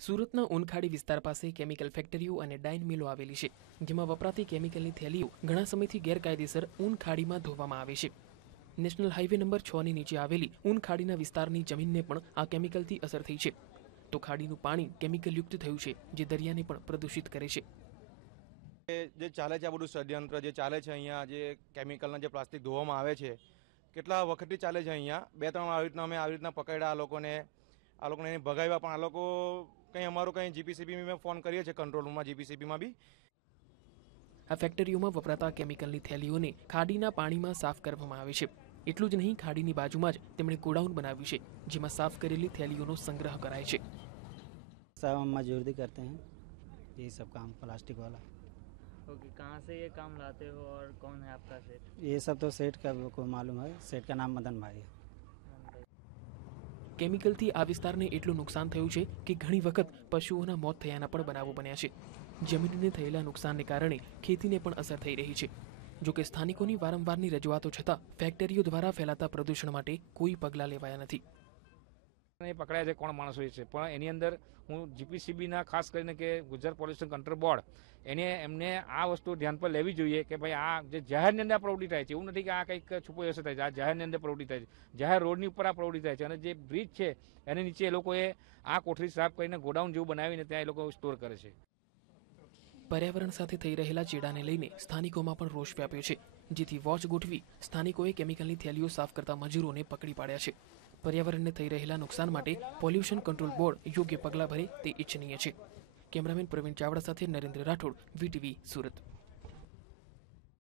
સુરતના ઉનખાડી વિસ્તાર પાસે કેમિકલ ફેક્ટરીઓ અને ડાઇન મિલો આવેલી છે, જેમાં વપરાતી કેમિકલની થેલીઓ ઘણા સમયથી ગેરકાયદેસર ઉનખાડીમાં ધોવામાં આવે છે. નેશનલ હાઈવે નંબર છ ની નીચે આવેલી ઉનખાડીના વિસ્તારની જમીનને પણ આ કેમિકલથી અસર થઈ છે. તો ખાડીનું પાણી કેમિકલયુક્ત થયું છે, જે દરિયાને પણ પ્રદૂષિત કરે છે. જે ચાલે છે આ બધું ષડયંત્ર જે ચાલે છે અહીંયા, જે કેમિકલના જે પ્લાસ્ટિક ધોવામાં આવે છે, કેટલા વખતથી ચાલે છે અહીંયા? બે ત્રણ આવી રીતના અમે આવી રીતના પકડ્યા આ લોકોને આ લોકોને ભગાવ્યા, પણ આ લોકો કંઈ અમારું કંઈ જીપીસીબી મેં ફોન કરીએ છીએ કંટ્રોલ રૂમમાં જીપીસીબીમાં બી આ ફેક્ટરીઓમાં વપરાતા કેમિકલની થેલીઓને ખાડીના પાણીમાં સાફ કરવામાં આવે છે એટલું જ નહીં ખાડીની બાજુમાં જ તેમણે ગોડાઉન બનાવ્યું છે જેમાં સાફ કરેલી થેલીઓનો સંગ્રહ કરાય છે सब हम मजदूरी करते हैं यही सब काम प्लास्टिक वाला ओके कहाँ से ये काम लाते हो और कौन है आपका सेठ ये सब तो सेठ का को मालूम है सेठ का नाम मदन भाई है કેમિકલથી આ વિસ્તારને એટલું નુકસાન થયું છે કે ઘણી વખત પશુઓના મોત થયાના પણ બનાવો બન્યા છે. જમીનને થયેલા નુકસાનને કારણે ખેતીને પણ અસર થઈ રહી છે. જોકે સ્થાનિકોની વારંવારની રજૂઆતો છતાં ફેક્ટરીઓ દ્વારા ફેલાતા પ્રદૂષણ માટે કોઈ પગલાં લેવાયા નથી. એ પકડાયા છે કોણ માણસો છે. પણ એની અંદર હું જીપીસીબીના ખાસ કરીને કે ગુજરાત પોલ્યુશન કંટ્રોલ બોર્ડ એને એમને આ વસ્તુ ધ્યાન પર લેવી જોઈએ કે ભાઈ આ જે જાહેરની અંદર પ્રવૃત્તિ થાય છે, એવું નથી કે આ કંઈક છુપોયો હશે થાય છે, આ જાહેરની અંદર પ્રવૃત્તિ થાય છે. જાહેર રોડની ઉપર આ પ્રવૃત્તિ થાય છે અને જે બ્રિજ છે, એની નીચે એ લોકોએ આ કોઠરી સાફ કરીને ગોડાઉન જેવું બનાવીને ત્યાં એ લોકો સ્ટોર કરે છે. પર્યાવરણ સાથે થઈ રહેલા ચેડાને લઈને સ્થાનિકોમાં પણ રોષ વ્યાપ્યો છે, જેથી વોચ ગોઠવી સ્થાનિકોએ કેમિકલની થેલીઓ સાફ કરતા મજૂરોને પકડી પાડ્યા છે. પર્યાવરણને થઈ રહેલા નુકસાન માટે પોલ્યુશન કંટ્રોલ બોર્ડ યોગ્ય પગલાં ભરે તે ઇચ્છનીય છે. કેમેરામેન પ્રવીણ ચાવડા સાથે નરેન્દ્ર રાઠોડ, વીટીવી સુરત.